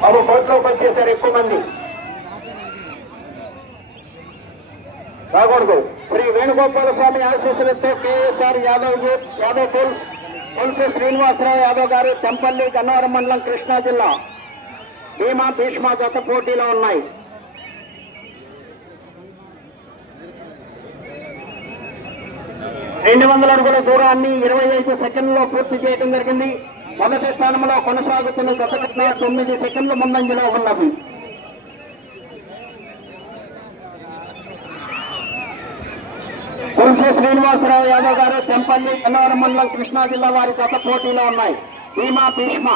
బాబు కోర్టులోకి వచ్చేసారు ఎక్కువ మంది. రాకూడదు. శ్రీ వేణుగోపాల స్వామి ఆశీస్సులతో కేఎస్ఆర్ యాదవ్ యాదవ్ పోల్స్ పులుసు శ్రీనివాసరావు యాదవ్ గారు తెంపల్లి గన్నవరం మండలం కృష్ణా జిల్లా. భీమా భీష్మా జత పోటీలో ఉన్నాయి. రెండు వందల అడుగుల దూరాన్ని ఇరవై ఐదు సెకండ్లో పూర్తి చేయడం జరిగింది. మొదటి స్థానంలో కొనసాగుతున్న జత తొమ్మిది సెకండ్ల ముందంజలో ఉన్నవి. కురిసే శ్రీనివాసరావు యాదవ్ గారు తెంపల్లి కన్నవరం మండలం కృష్ణా జిల్లా వారి జత పోటీలో ఉన్నాయి. భీమా భీష్మ.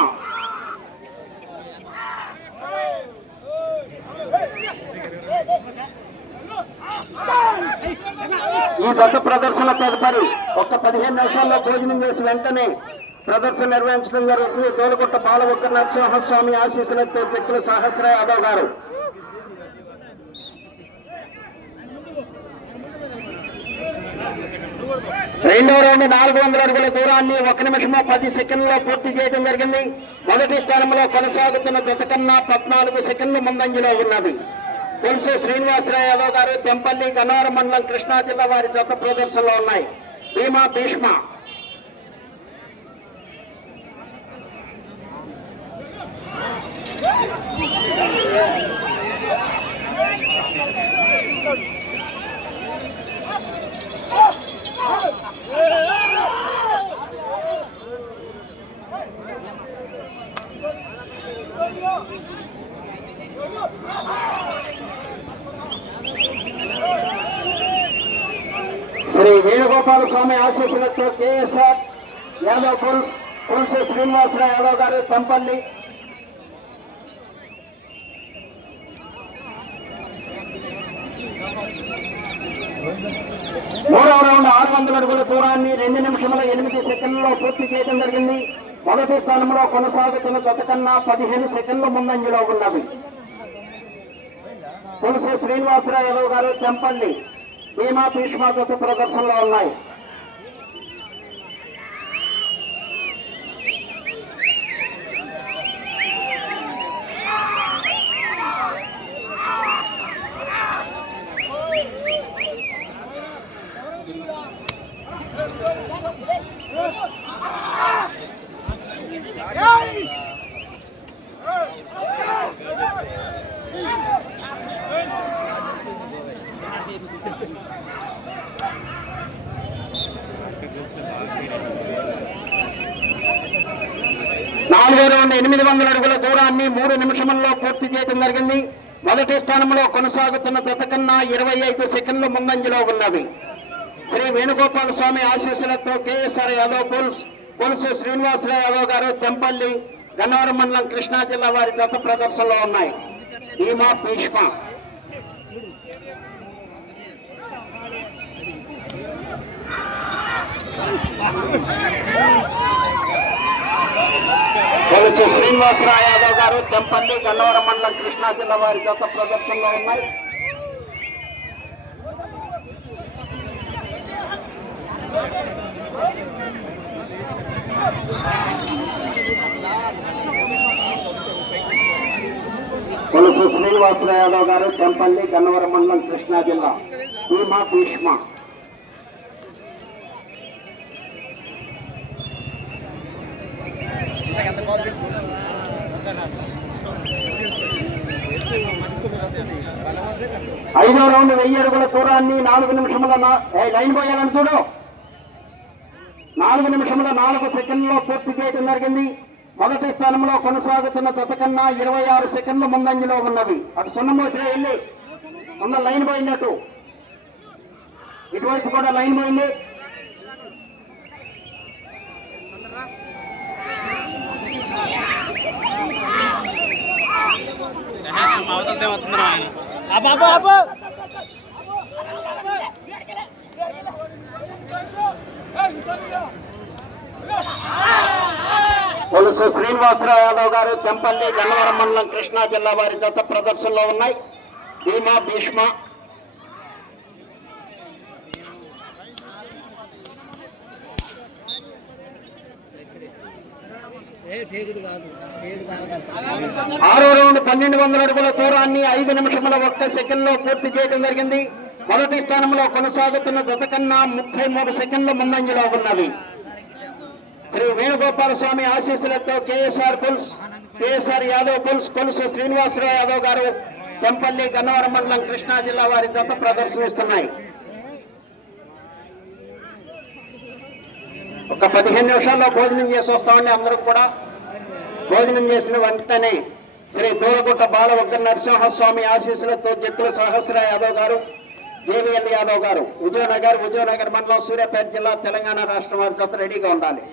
ఈ ప్రదర్శన తదుపరి ఒక్క పదిహేను నిమిషాల్లో భోజనం చేసి వెంటనే ప్రదర్శన నిర్వహించడం జరుగుతుంది. తోలుకొట్ట బాలవక్క నరసింహస్వామి ఆశీస్సులతో వ్యక్తులు సహస్ర యాదవ్ గారు. రెండో రౌండ్ నాలుగు వందల అడుగుల దూరాన్ని ఒక నిమిషము పది సెకండ్లో పూర్తి చేయడం జరిగింది. మొదటి స్థానంలో కొనసాగుతున్న జత కన్నా పద్నాలుగు సెకండ్లు ముందంజలో ఉన్నది. పులుసు శ్రీనివాసరావు యాదవ్ గారు తెంపల్లి గన్నవరం మండలం కృష్ణా జిల్లా వారి జత ప్రదర్శనలో ఉన్నాయి. భీమా భీష్మ. శ్రీ వేణుగోపాల స్వామి ఆశీస్సులతో కేఎస్ఆర్ యాదవ్ పురుష్ పురుష శ్రీనివాసరావు యాదవ్ గారు పంపండి. మూడవ రౌండ్ ఆరు వందల అడుగుల దూరాన్ని రెండు నిమిషముల ఎనిమిది సెకండ్లలో పూర్తి చేయడం జరిగింది. మొదటి స్థానంలో కొనసాగుతున్న జత కన్నా పదిహేను సెకండ్ల ముందంజలో ఉన్నవి. తులసి శ్రీనివాసరావు యాదవ్ గారు తెంపల్లి భీమా భీష్మా జత ప్రదర్శనలో ఉన్నాయి నాలుగో రౌండ్ ఎనిమిది వందల అడుగుల దూరాన్ని మూడు నిమిషముల్లో పూర్తి చేయడం జరిగింది. మొదటి స్థానంలో కొనసాగుతున్న జత కన్నా ఇరవై ఐదు సెకండ్లు ముందంజలో ఉన్నవి. శ్రీ వేణుగోపాల స్వామి ఆశీస్సులతో కేఎస్ఆర్ యాదవ్ పుల్స్ పుల్స్ శ్రీనివాసరావు యాదవ్ గారు తెంపల్లి గన్నవరం మండలం కృష్ణా జిల్లా వారి జత ప్రదర్శనలో ఉన్నాయి. భీమా భీష్మ. కొలుసు శ్రీనివాసరావు యాదవ్ గారు తెంపల్లి గన్నవరం మండలం కృష్ణా జిల్లా వారి గత ప్రదర్శనలో ఉన్నాయి. కొలుసు శ్రీనివాసరావు యాదవ్ గారు తెంపల్లి గన్నవరం మండలం కృష్ణా జిల్లా. భీమా భీష్మ. ఐదో రౌండ్ వెయ్యి అడుగుల దూరాన్ని నాలుగు నిమిషముల లైన్ పోయాలని చూడు. నాలుగు నిమిషముల నాలుగు సెకండ్లో పూర్తి చేయడం జరిగింది. మొదటి స్థానంలో కొనసాగుతున్న జత కన్నా ఇరవై ఆరు సెకండ్ల ముందంజలో ఉన్నవి. అటు సున్నం మోసిన వెళ్ళి. ఉన్న లైన్ పోయినట్టు ఇటువైపు కూడా లైన్ పోయింది. అవతలదే వస్తున్నారు ఆయన కొలుసు శ్రీనివాసరావు యాదవ్ గారు తెంపల్లి గన్నవరం మండలం కృష్ణా జిల్లా వారి జత ప్రదర్శనలో ఉన్నాయి. భీమా భీష్మ ఆరో రౌండ్ పన్నెండు వందల అడుగుల దూరాన్ని ఐదు నిమిషముల ఒక్క సెకండ్లో పూర్తి చేయడం జరిగింది. మొదటి స్థానంలో కొనసాగుతున్న జత కన్నా ముప్పై మూడు సెకండ్ల ముందంజలో ఉన్నవి శ్రీ వేణుగోపాల స్వామి ఆశీస్సులతో కేఎస్ఆర్ పుల్స్ కేఎస్ఆర్ యాదవ్ పుల్స్ కొలుసు శ్రీనివాసరావు యాదవ్ గారు పెంపల్లి గన్నవరం మండలం కృష్ణా జిల్లా వారి జత ప్రదర్శనిస్తున్నాయి ఒక పదిహేను నిమిషాల్లో భోజనం చేసి వస్తామండి అందరూ కూడా. భోజనం చేసిన వెంటనే శ్రీ దూరగుట్ట బాలవగ్గ నరసింహస్వామి ఆశీస్సులతో జట్టుల సహస్ర యాదవ్ గారు జేవిఎల్ యాదవ్ గారు విజయనగర్ విజయనగర్ మండలం సూర్యాపేట జిల్లా తెలంగాణ రాష్ట్రం వారి జత రెడీగా ఉండాలి.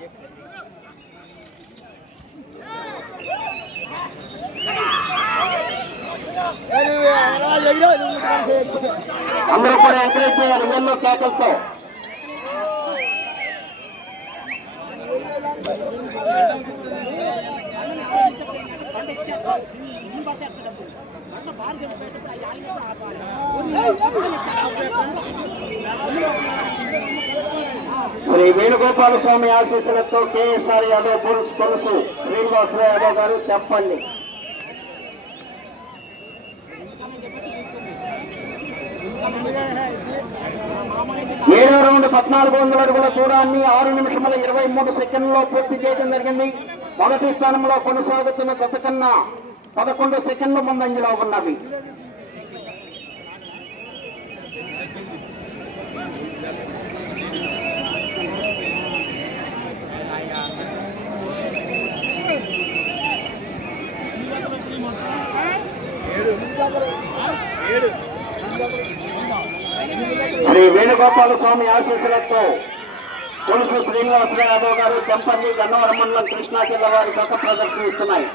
అందరూ కూడా ఎంకరేజ్ చేయాలి ఎన్నెన్నో కేకలతో. శ్రీ వేణుగోపాల స్వామి ఆశీస్సులతో కేఎస్ఆర్ యాదవ్ పురుష్ కొలుసు. శ్రీనివాసరావు యాదవ్ గారు చెప్పండి ఏడో రౌండ్ పద్నాలుగు వందల అడుగుల దూరాన్ని ఆరు నిమిషముల ఇరవై మూడు సెకండ్లో పూర్తి చేయడం జరిగింది. మొదటి స్థానంలో కొనసాగుతున్న జత కన్నా పదకొండు సెకండ్ల ముందంజలో ఉన్నవి. శ్రీ వేణుగోపాల స్వామి ఆశీస్సులతో తులసి శ్రీనివాసరావు గారు తెంపల్లి గన్నవరం మండలం కృష్ణా జిల్లా వారి గత ప్రదర్శనిస్తున్నాయి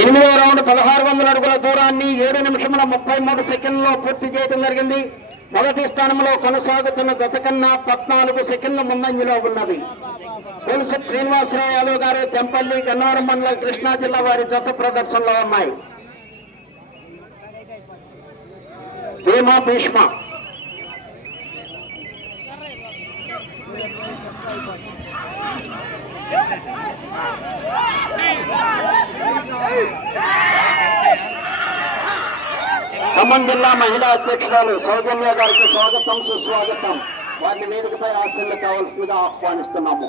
ఎనిమిదవ రౌండ్ పదహారు వందల అడుగుల దూరాన్ని ఏడు నిమిషముల ముప్పై మూడు సెకండ్లో పూర్తి చేయడం జరిగింది. మొదటి స్థానంలో కొనసాగుతున్న జత కన్నా పద్నాలుగు సెకండ్ల ముందంజలో ఉన్నది. తెలుసు శ్రీనివాసరావు యాదవ్ గారు తెంపల్లి గన్నవరం మండలం కృష్ణా జిల్లా వారి జత ప్రదర్శనలో ఉన్నాయి. భీమా భీష్మ. ఖమ్మం జిల్లా మహిళా అధ్యక్షురాలు సౌజన్య గారికి స్వాగతం సుస్వాగతం. వారిని వేదికపై ఆశలు కావాల్సిందిగా ఆహ్వానిస్తున్నాము.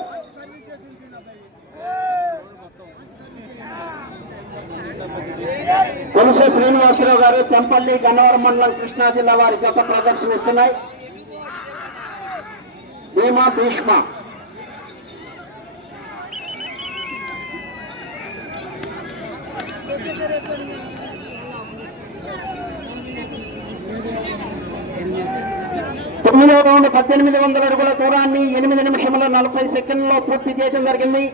కొలస శ్రీనివాసరావు గారు తెంపల్లి గన్నవరం మండలం కృష్ణా జిల్లా వారి జత ప్రదర్శనిస్తున్నాయి. భీమా భీష్మ. తొమ్మిదో రౌండ్ పద్దెనిమిది వందల అడుగుల దూరాన్ని ఎనిమిది నిమిషముల నలభై సెకండ్లో పూర్తి చేయడం జరిగింది.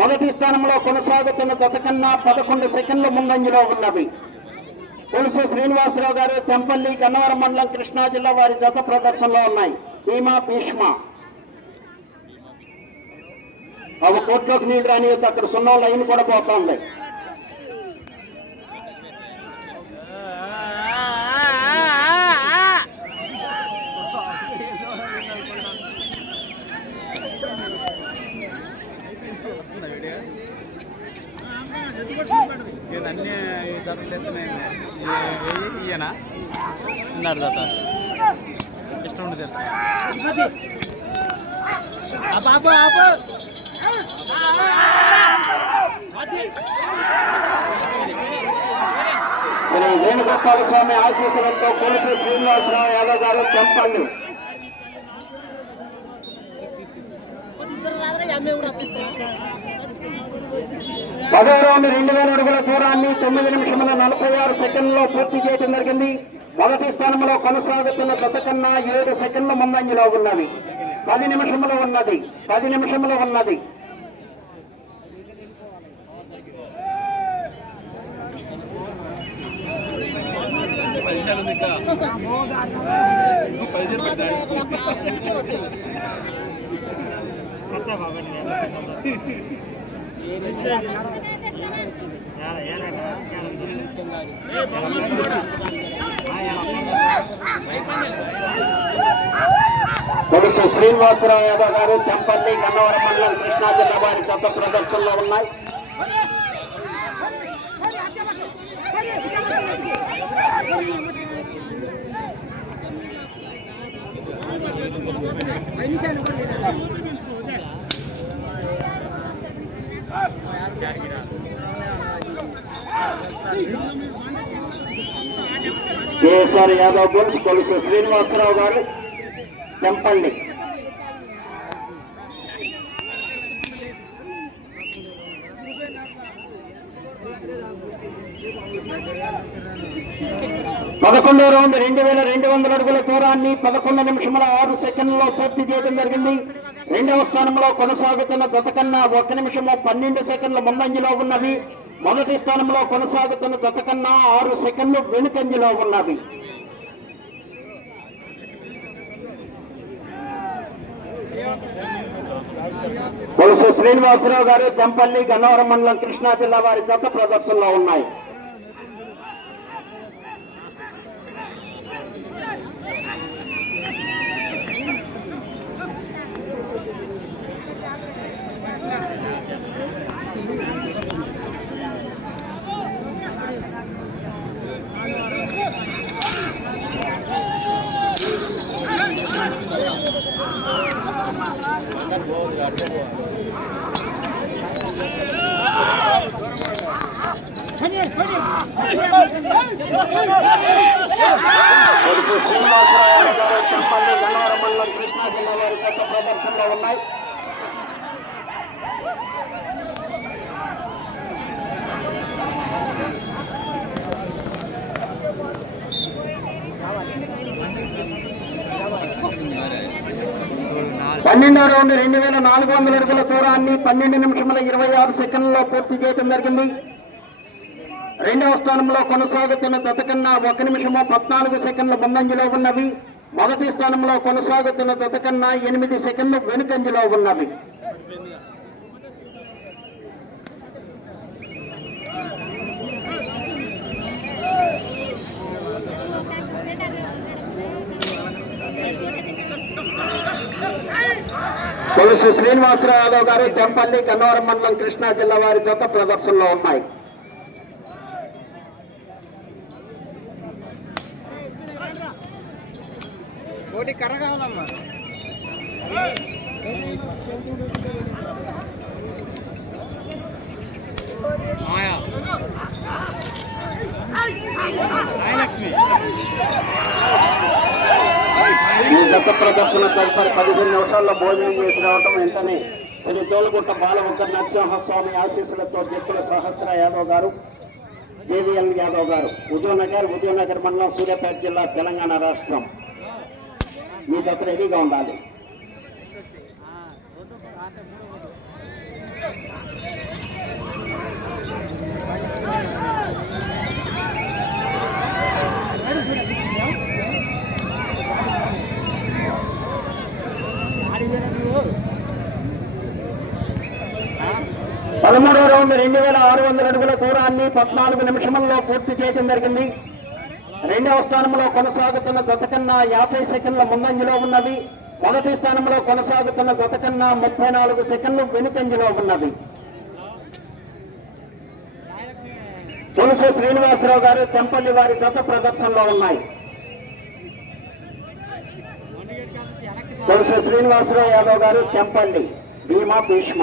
మొదటి స్థానంలో కొనసాగుతున్న జత కన్నా పదకొండు సెకండ్ల ముందంజలో ఉన్నవి తులసి శ్రీనివాసరావు గారు తెంపల్లి గన్నవరం మండలం కృష్ణా జిల్లా వారి జత ప్రదర్శనలో ఉన్నాయి. భీమా భీష్మ. అవి కోట్లోకి నీళ్ళు రాని అక్కడ సున్నా లైన్ కూడా పోతా ఉంది ఇష్టం ఉండదు. ఆపు ఆపు శ్రీ వేణుగోపాల స్వామి ఆశీస్సులతో కొలుసు శ్రీనివాసరావు యాదవ్ గారు తెంపండి. పదో రౌండ్ రెండు వేల అడుగుల దూరాన్ని తొమ్మిది నిమిషముల నలభై ఆరు సెకండ్లో పూర్తి చేయడం జరిగింది. మొదటి స్థానంలో కొనసాగుతున్న జత కన్నా ఏడు సెకండ్ల ముందంజలో ఉన్నవి పది నిమిషములు ఉన్నది. పది నిమిషములు ఉన్నది. కొలుసు శ్రీనివాసరావు యాదవ్ గారు తెంపల్లి గన్నవరం మండలం కృష్ణా జిల్లా వారి చెత్త ప్రదర్శనలో ఉన్నాయి. కేఎస్ఆర్ యాదవ్ గోల్స్ కొలుసు శ్రీనివాసరావు గారు పెంపల్లి పదకొండో రౌండ్ రెండు వేల రెండు వందల అడుగుల దూరాన్ని పదకొండు నిమిషముల ఆరు సెకండ్లలో పూర్తి చేయడం జరిగింది. రెండవ స్థానంలో కొనసాగుతున్న జత కన్నా ఒక నిమిషము పన్నెండు సెకండ్ల ముందంజలో ఉన్నవి. మొదటి స్థానంలో కొనసాగుతున్న జత కన్నా ఆరు సెకండ్లు వెనుకంజలో ఉన్నవి కొలస శ్రీనివాసరావు గారు తెంపల్లి గన్నవరం మండలం కృష్ణా జిల్లా వారి జత ప్రదర్శనలో ఉన్నాయి. కృష్ణా జిల్లా వారి జత ప్రదర్శనలో ఉన్నాయి పన్నెండో రౌండ్ రెండు వేల నాలుగు వందల అడుగుల దూరాన్ని పన్నెండు నిమిషముల ఇరవై ఆరు సెకండ్లలో పూర్తి చేయడం జరిగింది. రెండవ స్థానంలో కొనసాగుతున్న జత కన్నా ఒక నిమిషము పద్నాలుగు సెకండ్ల ముందంజలో ఉన్నవి. మొదటి స్థానంలో కొనసాగుతున్న జత కన్నా ఎనిమిది సెకండ్లు వెనుకంజలో ఉన్నవి. కొలుసు శ్రీనివాసరావు యాదవ్ గారు తెంపల్లి గన్నవరం మండలం కృష్ణా జిల్లా వారి జత ప్రదర్శనలో ఉన్నాయి. ఒకటి ఈ జత ప్రదర్శన తదుపరి పదిహేను నిమిషాల్లో భోజనం చేసి రావటం వెంటనే శ్రీ తోలుగుట్ట బాలముద్ర నరసింహస్వామి ఆశీస్సులతో జక్కుల సహస్ర యాదవ్ గారు జేవిఎల్ యాదవ్ గారు ఉదయనగర్ ఉదయనగర్ మండలం సూర్యాపేట జిల్లా తెలంగాణ రాష్ట్రం. మీ చెత్త రెడీగా ఉండాలి. రెండు వేల ఆరు వందల అడుగుల దూరాన్ని పద్నాలుగు నిమిషంలో పూర్తి చేయడం జరిగింది. రెండవ స్థానంలో కొనసాగుతున్న జత కన్నా యాభై సెకండ్ల ముందంజలో ఉన్నవి. మొదటి స్థానంలో కొనసాగుతున్న జత కన్నా ముప్పై నాలుగు సెకండ్లు వెనుకంజలో ఉన్నవి. తులసి శ్రీనివాసరావు గారు తెంపల్లి వారి జత ప్రదర్శనలో ఉన్నాయి. తులసి శ్రీనివాసరావు యాదవ్ గారు తెంపల్లి భీమా భీష్మ.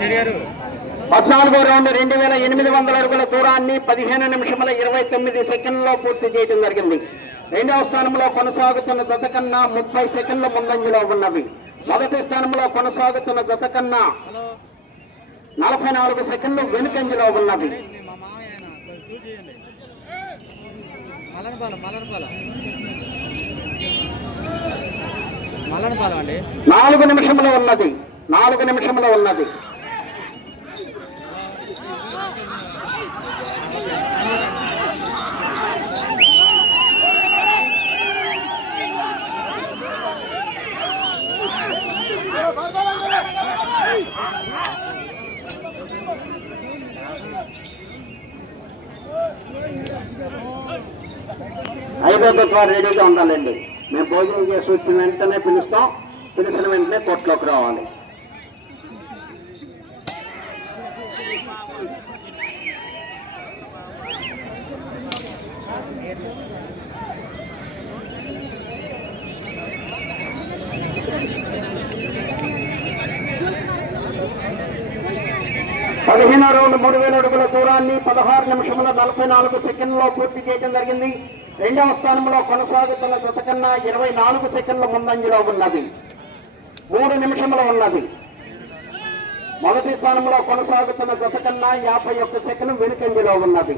చెడి గారు. పద్నాలుగో రౌండ్ రెండు వేల ఎనిమిది వందల అడుగుల దూరాన్ని పదిహేను నిమిషముల ఇరవై తొమ్మిది సెకండ్లో పూర్తి చేయడం జరిగింది. రెండవ స్థానంలో కొనసాగుతున్న జత కన్నా ముప్పై సెకండ్ల ముందంజలో ఉన్నవి. మొదటి స్థానంలో కొనసాగుతున్న జత కన్నా నలభై నాలుగు సెకండ్లు వెనుకంజలో ఉన్నవి. నాలుగు నిమిషములు ఉన్నది. నాలుగు నిమిషములు ఉన్నది. ఐదో తత్వ రెడీగా ఉండాలండి. మేము భోజనం చేసి వచ్చిన వెంటనే పిలుస్తాం. పిలిచిన వెంటనే కోర్టులోకి రావాలి. పదిహేను రౌండ్ మూడు వేల అడుగుల దూరాన్ని పదహారు నిమిషముల నలభై నాలుగు సెకండ్లో పూర్తి చేయడం జరిగింది. రెండవ స్థానంలో కొనసాగుతున్న జత కన్నా ఇరవై నాలుగు సెకండ్ల ముందంజలో ఉన్నది. మూడు నిమిషములు ఉన్నది. మొదటి స్థానంలో కొనసాగుతున్న జత కన్నా యాభై ఒక్క సెకండ్ వెనుకంజలో ఉన్నది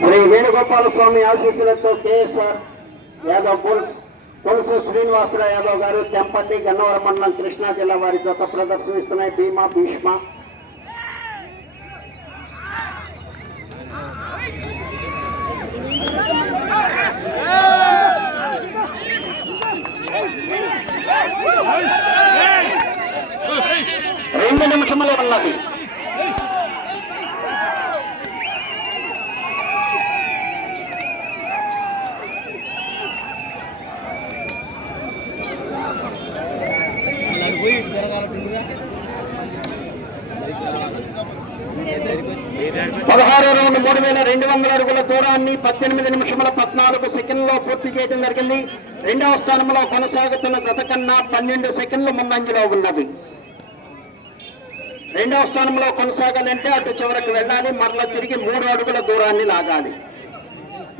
శ్రీ వేణుగోపాల స్వామి ఆశీస్సులతో కేఎస్ఆర్ యాదవ్ పుల్స్ తులసి శ్రీనివాసరావు యాదవ్ గారు తెంపల్లి గన్నవరం మండలం కృష్ణా జిల్లా వారి జత ప్రదర్శనిస్తున్నాయి. భీమా భీష్మ. రెండు నిమిషములు ఉన్నది. పదహారు రౌండ్ మూడు వేల రెండు వందల అడుగుల దూరాన్ని పద్దెనిమిది నిమిషముల పద్నాలుగు సెకండ్లో పూర్తి చేయడం జరిగింది. రెండవ స్థానంలో కొనసాగుతున్న జత కన్నా పన్నెండు సెకండ్లు ముందంజలో ఉన్నది. రెండవ స్థానంలో కొనసాగాలంటే అటు చివరకు వెళ్ళాలి మరలా తిరిగి మూడు అడుగుల దూరాన్ని లాగాలి.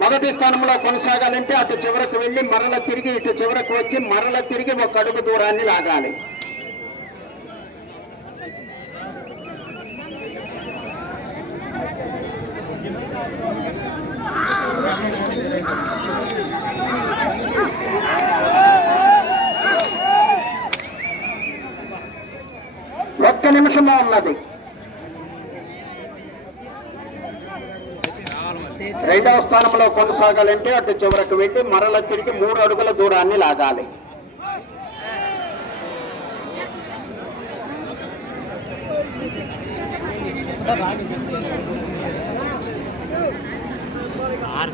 మొదటి స్థానంలో కొనసాగాలంటే అటు చివరకు వెళ్ళి మరల తిరిగి ఇటు చివరకు వచ్చి మరల తిరిగి ఒక అడుగు దూరాన్ని లాగాలి. ఒక్క నిమిషంలో ఉన్నది. రెండవ స్థానంలో కొనసాగాలంటే అటు చివరకు వెళ్ళి మరల తిరిగి మూడు అడుగుల దూరాన్ని లాగాలి. ఆరు